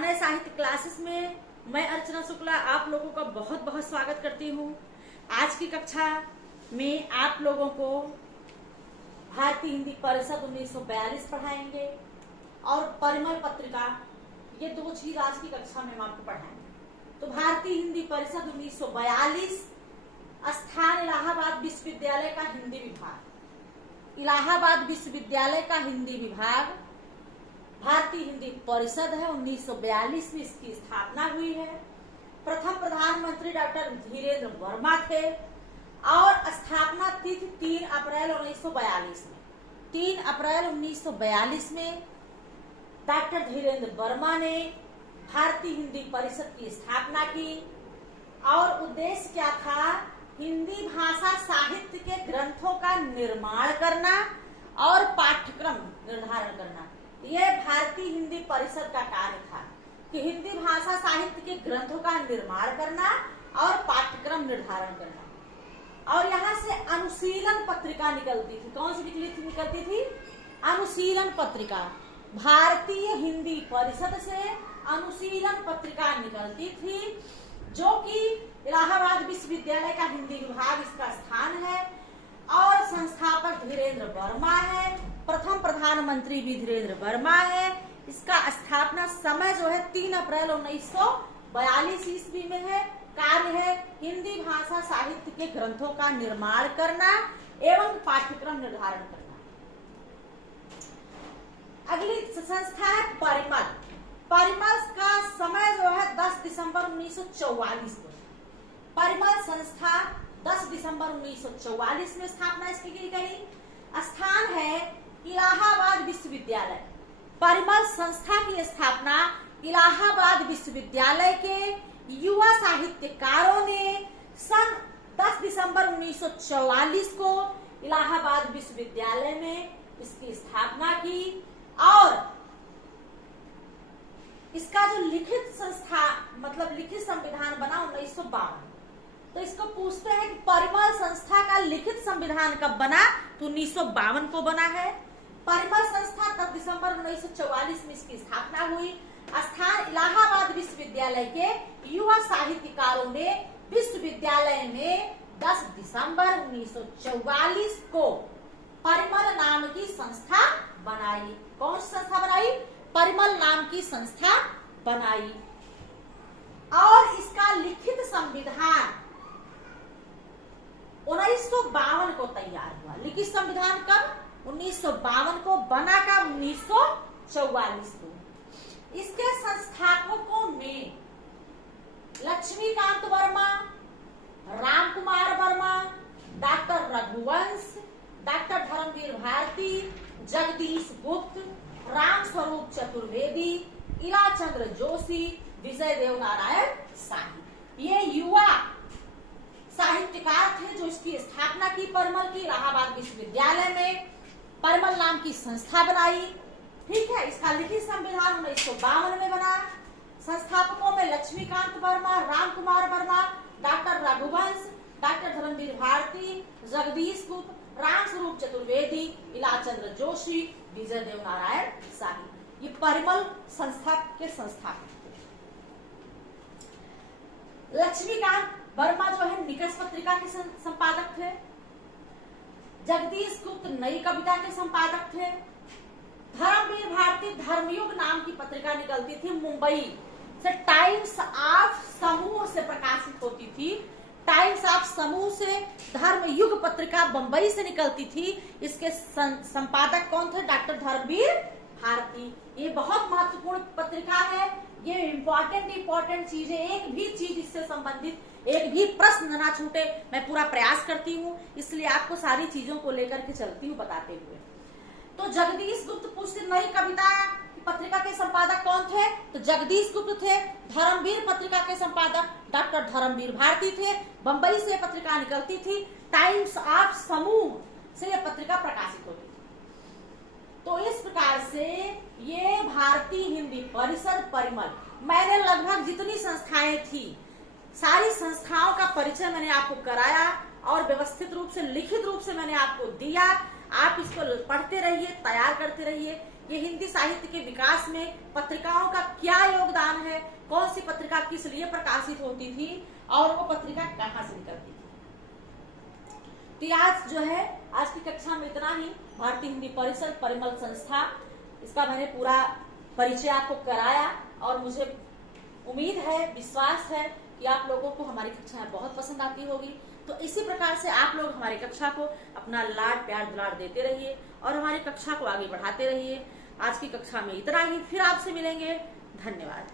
अनय साहित्य क्लासेस में मैं अर्चना शुक्ला आप लोगों का बहुत बहुत स्वागत करती हूँ। आज की कक्षा में आप लोगों को भारतीय हिंदी परिषद 1942 पढ़ाएंगे और परिमल पत्रिका, ये दो चीज आज की कक्षा में हम आपको पढ़ाएंगे। तो भारतीय हिंदी परिषद 1942, स्थान इलाहाबाद विश्वविद्यालय का हिंदी विभाग, इलाहाबाद विश्वविद्यालय का हिंदी विभाग भारतीय हिंदी परिषद है। 1942 में इसकी स्थापना हुई है। प्रथम प्रधानमंत्री डॉक्टर धीरेन्द्र वर्मा थे और स्थापना तिथि 3 अप्रैल 1942 में 3 अप्रैल 1942 में डॉक्टर धीरेन्द्र वर्मा ने भारतीय हिंदी परिषद की स्थापना की। और उद्देश्य क्या था? हिंदी भाषा साहित्य के ग्रंथों का निर्माण करना और पाठ्यक्रम निर्धारण करना। यह भारतीय हिंदी परिषद का कार्य था कि हिंदी भाषा साहित्य के ग्रंथों का निर्माण करना और पाठ्यक्रम निर्धारण करना। और यहाँ से अनुशीलन पत्रिका निकलती थी। कौन सी निकलती थी? अनुशीलन पत्रिका। भारतीय हिंदी परिषद से अनुशीलन पत्रिका निकलती थी, जो कि इलाहाबाद विश्वविद्यालय का हिंदी विभाग इसका स्थान है और संस्थापक धीरेन्द्र वर्मा है। प्रथम प्रधानमंत्री भी धीरेन्द्र वर्मा है। इसका स्थापना समय जो है 3 अप्रैल 1942 ईस्वी में है। कार्य है हिंदी भाषा साहित्य के ग्रंथों का निर्माण करना एवं पाठ्यक्रम निर्धारण करना। अगली संस्था है परिमल। परिमल का समय जो है 10 दिसंबर 1944 को। परिमल संस्था 10 दिसंबर 1944 में स्थापना इसकी की गई। स्थान है इलाहाबाद विश्वविद्यालय। परिमल संस्था की स्थापना इलाहाबाद विश्वविद्यालय के युवा साहित्यकारों ने सन 10 दिसंबर 1944 को इलाहाबाद विश्वविद्यालय में इसकी स्थापना की। और इसका जो लिखित संस्था मतलब लिखित संविधान बना 1952। तो इसको पूछते हैं कि परिमल संस्था का लिखित संविधान कब बना? तो 1952 को बना है। परिमल संस्था 10 दिसंबर 1944 में इसकी स्थापना हुई। स्थान इलाहाबाद विश्वविद्यालय के युवा साहित्यकारों ने विश्वविद्यालय में 10 दिसंबर 1944 को परिमल नाम की संस्था बनाई। कौन सी संस्था बनाई? परिमल नाम की संस्था बनाई। और इसका लिखित संविधान 1952 को तैयार हुआ। लिखित संविधान कब? 1952 को। बना का 1944 को। इसके संस्थापकों में लक्ष्मीकांत वर्मा, राम कुमार वर्मा, डॉक्टर रघुवंश, डॉक्टर धर्मवीर भारती, जगदीश गुप्त, राम स्वरूप चतुर्वेदी, इलाचंद्र जोशी, विजय देव नारायण शाही, ये युवा साहित्यकार थे जो इसकी स्थापना की। परिमल की इलाहाबाद विश्वविद्यालय में परिमल नाम की संस्था बनाई। ठीक है। इसका लिखित संविधान 1952 में बना। संस्थापकों में लक्ष्मीकांत वर्मा, राम कुमार वर्मा, डॉक्टर रघुवंश, डॉक्टर धर्मवीर भारती, जगदीश गुप्त, राम स्वरूप चतुर्वेदी, इलाचंद्र जोशी, विजय देव नारायण शाही, ये परिमल संस्था के संस्थापक थे। लक्ष्मीकांत वर्मा जो है निकष पत्रिका के संपादक थे। जगदीश गुप्त नई कविता के संपादक थे। धर्मवीर भारती धर्मयुग नाम की पत्रिका निकलती थी मुंबई से, टाइम्स ऑफ समूह से प्रकाशित होती थी। टाइम्स ऑफ समूह से धर्मयुग पत्रिका बंबई से निकलती थी। इसके संपादक कौन थे? डॉक्टर धर्मवीर भारती। ये बहुत महत्वपूर्ण पत्रिका है। ये इम्पोर्टेंट चीजें, एक भी चीज इससे संबंधित एक भी प्रश्न ना छूटे, मैं पूरा प्रयास करती हूँ। इसलिए आपको सारी चीजों को लेकर के चलती हूँ बताते हुए। तो जगदीश गुप्त पूछते नई कविता पत्रिका के संपादक कौन थे? तो जगदीश गुप्त थे। धर्मवीर पत्रिका के संपादक डॉक्टर धर्मवीर भारती थे। बंबई से पत्रिका निकलती थी। टाइम्स ऑफ समूह से यह पत्रिका प्रकाशित होती थी। तो इस प्रकार से ये भारतीय हिंदी परिषद परिमल, मैंने लगभग जितनी संस्थाएं थी सारी संस्थाओं का परिचय मैंने आपको कराया और व्यवस्थित रूप से लिखित रूप से मैंने आपको दिया। आप इसको पढ़ते रहिए, तैयार करते रहिए। ये हिंदी साहित्य के विकास में पत्रिकाओं का क्या योगदान है, कौन सी पत्रिका किस लिए प्रकाशित होती थी और वो पत्रिका कहाँ से निकलती थी। तो आज जो है, आज की कक्षा में इतना ही। भारतीय हिंदी परिषद परिमल संस्था, इसका मैंने पूरा परिचय आपको कराया और मुझे उम्मीद है, विश्वास है कि आप लोगों को हमारी कक्षाएं बहुत पसंद आती होगी। तो इसी प्रकार से आप लोग हमारी कक्षा को अपना लाड प्यार दुलार देते रहिए और हमारी कक्षा को आगे बढ़ाते रहिए। आज की कक्षा में इतना ही, फिर आपसे मिलेंगे। धन्यवाद।